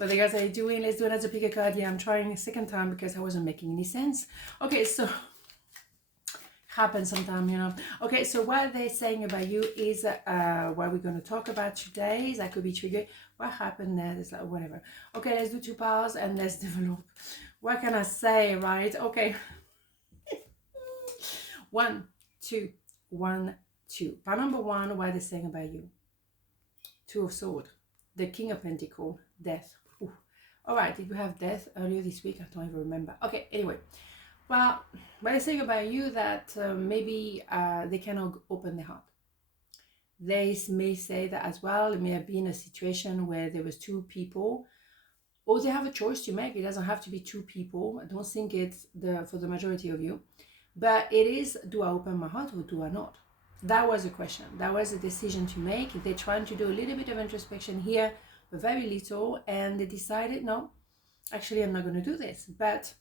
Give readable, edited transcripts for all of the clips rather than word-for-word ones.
But the guys are doing, let's do another pick a card. Yeah, I'm trying a second time because I wasn't making any sense. Okay, so happens sometime, you know. Okay, so what they're saying about you is what we're going to talk about today. That could be triggered. What happened there? It's like whatever. Okay, let's do two piles and let's develop. What can I say, right? Okay. 1, 2, 1, 2. Pile number 1, what they're saying about you. 2 of Swords, the King of Pentacles, death. Ooh. All right, did we have death earlier this week? I don't even remember. Okay, anyway. Well, what they're saying about you that maybe they cannot open their heart. They may say that as well. It may have been a situation where there was 2 people, or they have a choice to make. It doesn't have to be 2 people. I don't think it's for the majority of you. But it is, do I open my heart or do I not? That was a question. That was a decision to make. They're trying to do a little bit of introspection here, but very little. And they decided, no, actually, I'm not going to do this. But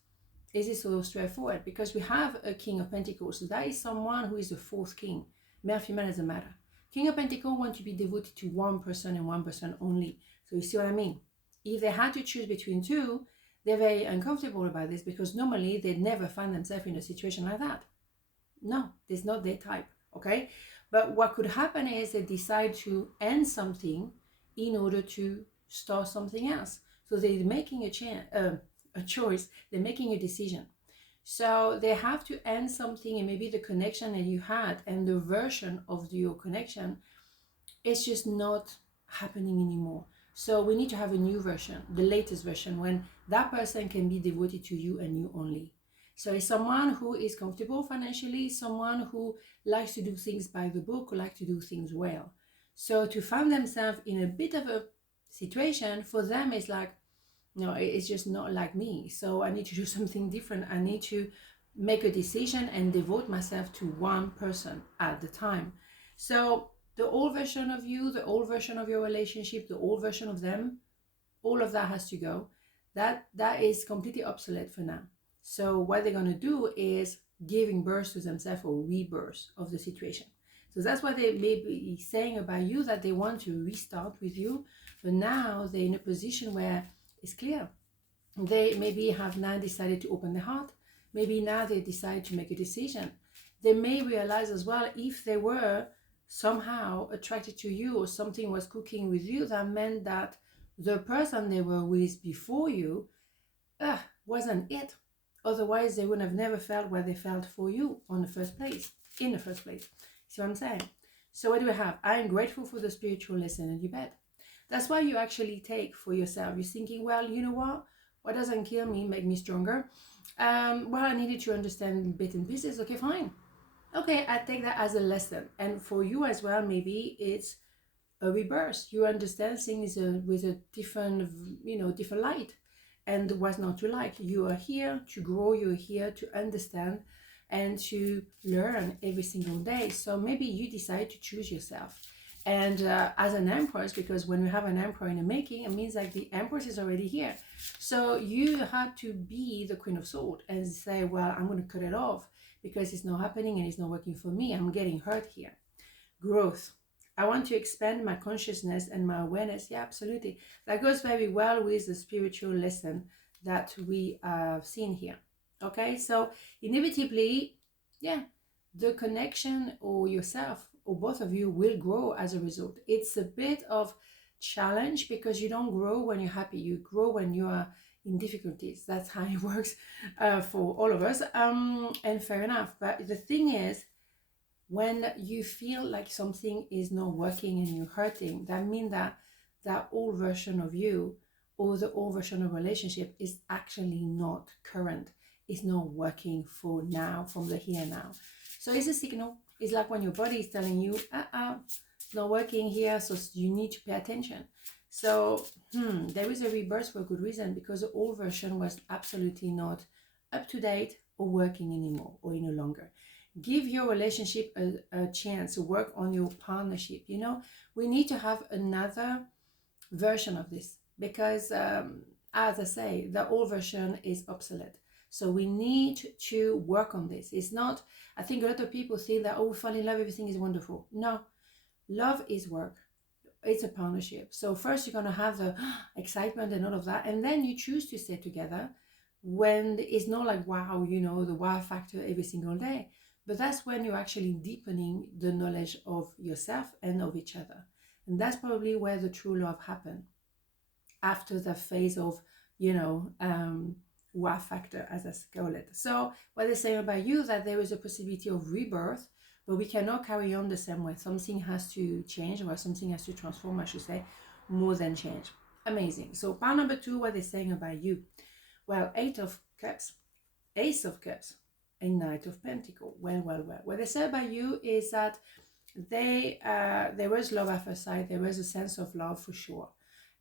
is it so straightforward? Because we have a King of Pentacles. So that is someone who is the 4th king. Male, female, doesn't matter. King of Pentacles want to be devoted to one person and one person only. So you see what I mean? If they had to choose between 2, they're very uncomfortable about this because normally they'd never find themselves in a situation like that. No, it's not their type, okay? But what could happen is they decide to end something in order to start something else. So they're making a choice, they're making a decision. So they have to end something, and maybe the connection that you had and the version of your connection is just not happening anymore. So we need to have a new version, the latest version, when that person can be devoted to you and you only. So it's someone who is comfortable financially, someone who likes to do things by the book, who likes to do things well. So to find themselves in a bit of a situation, for them it's like, no, it's just not like me. So I need to do something different. I need to make a decision and devote myself to one person at the time. So the old version of you, the old version of your relationship, the old version of them, all of that has to go. That is completely obsolete for now. So what they're going to do is giving birth to themselves, or rebirth of the situation. So that's what they may be saying about you, that they want to restart with you. But now they're in a position where it's clear. They maybe have now decided to open their heart. Maybe now they decide to make a decision. They may realize as well, if they were somehow attracted to you or something was cooking with you, that meant that the person they were with before you wasn't it. Otherwise, they would have never felt what they felt for you in the first place. See what I'm saying? So what do we have? I am grateful for the spiritual lesson, and you bet. That's why you actually take for yourself. You're thinking, well, you know what doesn't kill me make me stronger. Well, I needed to understand bit and pieces. Okay, fine. Okay, I take that as a lesson. And for you as well, maybe it's a rebirth. You understand things with a different, different light. And what's not to like. You are here to grow. You're here to understand and to learn every single day. So maybe you decide to choose yourself. And as an empress, because when we have an emperor in the making, it means like the empress is already here. So you had to be the Queen of Swords and say, well, I'm going to cut it off because it's not happening and it's not working for me. I'm getting hurt here. Growth. I want to expand my consciousness and my awareness. Yeah, absolutely. That goes very well with the spiritual lesson that we have seen here. Okay, so inevitably, yeah, the connection or yourself or both of you will grow as a result. It's a bit of challenge because you don't grow when you're happy. You grow when you are in difficulties. That's how it works for all of us. And fair enough. But the thing is, when you feel like something is not working and you're hurting, that means that that old version of you or the old version of relationship is actually not current. It's not working for now, from the here and now. So it's a signal. It's like when your body is telling you, it's not working here, so you need to pay attention. So there is a rebirth for a good reason, because the old version was absolutely not up to date or working anymore or any longer. Give your relationship a chance to work on your partnership. We need to have another version of this because, as I say, the old version is obsolete. So we need to work on this. It's not, I think a lot of people think that, we fall in love, everything is wonderful. No, love is work. it's a partnership. So first you're going to have the excitement and all of that, and then you choose to stay together when it's not like, wow, you know, the wow factor every single day. But that's when you're actually deepening the knowledge of yourself and of each other. And that's probably where the true love happened, after the phase of, you know, wow factor, as I call it. So what they say about you, that there is a possibility of rebirth, but we cannot carry on the same way. Something has to change, or something has to transform, I should say, more than change. Amazing. So part number 2, what they're saying about you. Well, 8 of Cups, Ace of Cups, and Knight of Pentacles. Well. What they say about you is that there was love at first sight. There was a sense of love for sure.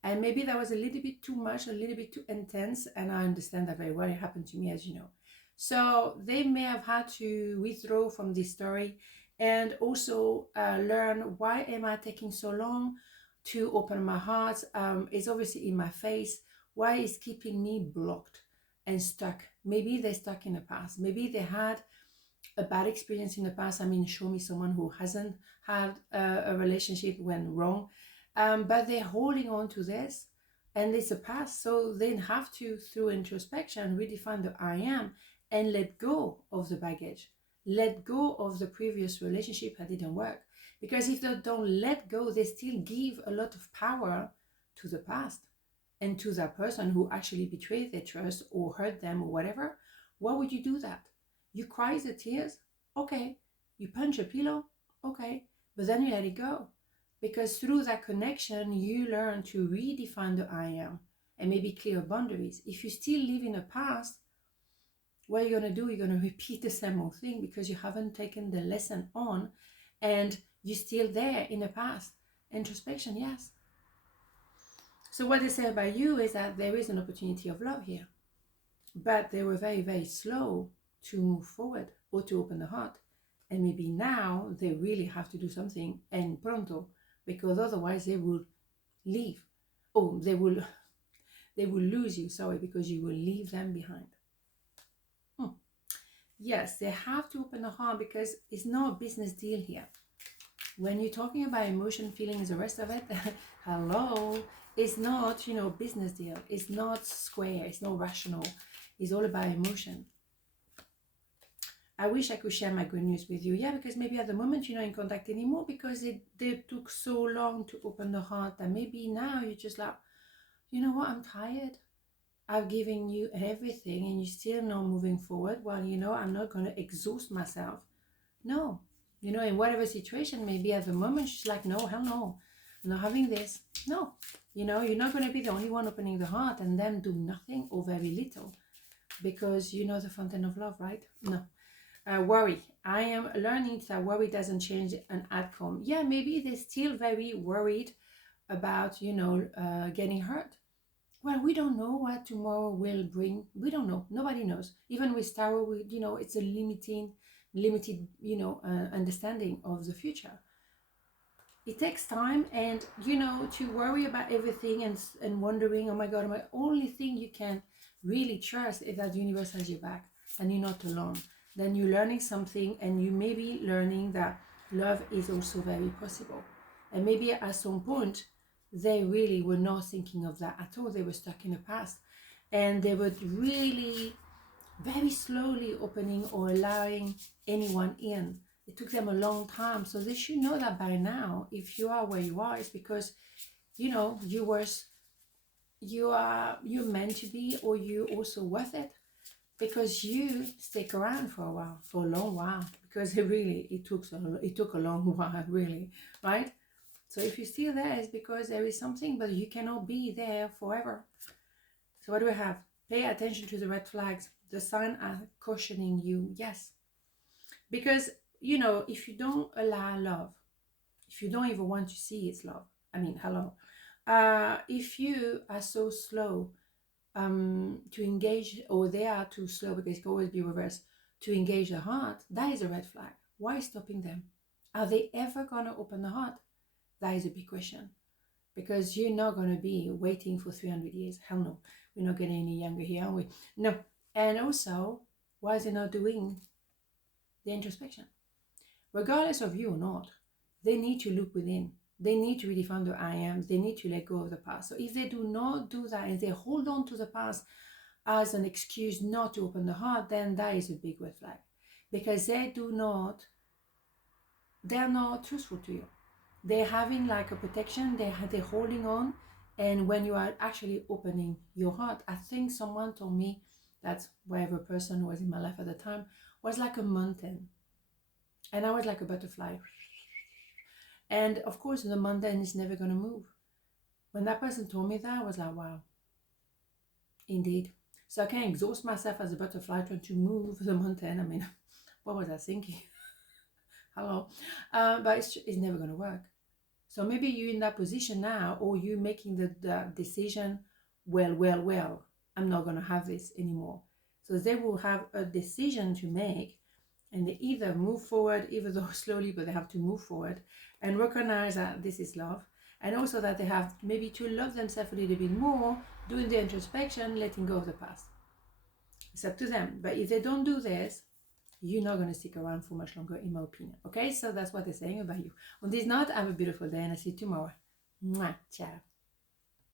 And maybe that was a little bit too much, a little bit too intense. And I understand that very well. It happened to me, as you know. So they may have had to withdraw from this story, and also learn, why am I taking so long to open my heart? It's obviously in my face. Why is keeping me blocked and stuck? Maybe they're stuck in the past. Maybe they had a bad experience in the past. I mean, show me someone who hasn't had a relationship went wrong. But they're holding on to this, and it's a past. So they have to, through introspection, redefine the I am, and let go of the baggage. Let go of the previous relationship that didn't work. Because if they don't let go, they still give a lot of power to the past and to that person who actually betrayed their trust or hurt them or whatever. Why would you do that? You cry the tears, okay. You punch a pillow, okay. But then you let it go. Because through that connection, you learn to redefine the I am and maybe clear boundaries. If you still live in the past, what you're going to do, you're going to repeat the same old thing, because you haven't taken the lesson on, and you're still there in the past. Introspection, yes. So what they say about you is that there is an opportunity of love here, but they were very, very slow to move forward or to open the heart. And maybe now they really have to do something, and pronto, because otherwise they will leave. Oh, they will lose you, sorry, because you will leave them behind. Yes, they have to open the heart, because it's not a business deal here. When you're talking about emotion, feelings, the rest of it, hello, it's not, you know, business deal. It's not square. It's not rational. It's all about emotion. I wish I could share my good news with you. Yeah, because maybe at the moment you're not in contact anymore, because they took so long to open the heart, that maybe now you're just like, you know what, I'm tired. I've given you everything and you're still not moving forward. Well, you know, I'm not going to exhaust myself. No. You know, in whatever situation, maybe at the moment she's like, no, hell no. I'm not having this. No. You know, you're not going to be the only one opening the heart and then do nothing or very little. Because you know the fountain of love, right? No. Worry. I am learning that worry doesn't change an outcome. Yeah, maybe they're still very worried about, you know, getting hurt. Well, we don't know what tomorrow will bring. We don't know. Nobody knows. Even with tarot, you know, it's a limited, you know, understanding of the future. It takes time, and, you know, to worry about everything and wondering, oh my God, my only thing you can really trust is that the universe has your back and you're not alone. Then you're learning something, and you may be learning that love is also very possible. And maybe at some point, they really were not thinking of that at all. They were stuck in the past, and they were really very slowly opening or allowing anyone in. It took them a long time. So they should know that by now, if you are where you are, it's because, you know, you're meant to be, or you also worth it, because you stick around for a while, for a long while, because it took a long while, really, right? So if you're still there, it's because there is something, but you cannot be there forever. So what do we have? Pay attention to the red flags. The signs are cautioning you, yes. Because, you know, if you don't allow love, if you don't even want to see it's love, I mean, hello. If you are so slow to engage, or they are too slow, because it can always be reversed, to engage the heart, that is a red flag. Why stopping them? Are they ever going to open the heart? That is a big question, because you're not going to be waiting for 300 years. Hell no. We're not getting any younger here, are we? No. And also, why is it not doing the introspection? Regardless of you or not, they need to look within. They need to redefine their I am. They need to let go of the past. So if they do not do that and they hold on to the past as an excuse not to open the heart, then that is a big red flag, because they're not truthful to you. They're having like a protection, they're holding on. And when you are actually opening your heart, I think someone told me that whatever person was in my life at the time was like a mountain, and I was like a butterfly. And of course, the mountain is never going to move. When that person told me that, I was like, wow, indeed. So I can exhaust myself as a butterfly trying to move the mountain. I mean, what was I thinking? Hello. But it's never going to work. So maybe you're in that position now, or you making the decision, well, I'm not going to have this anymore. So they will have a decision to make, and they either move forward, even though slowly, but they have to move forward and recognize that this is love. And also that they have maybe to love themselves a little bit more, doing the introspection, letting go of the past. It's up to them. But if they don't do this, you're not going to stick around for much longer, in my opinion. Okay, so that's what they're saying about you. On this note, have a beautiful day, and I see you tomorrow. Mwah, ciao.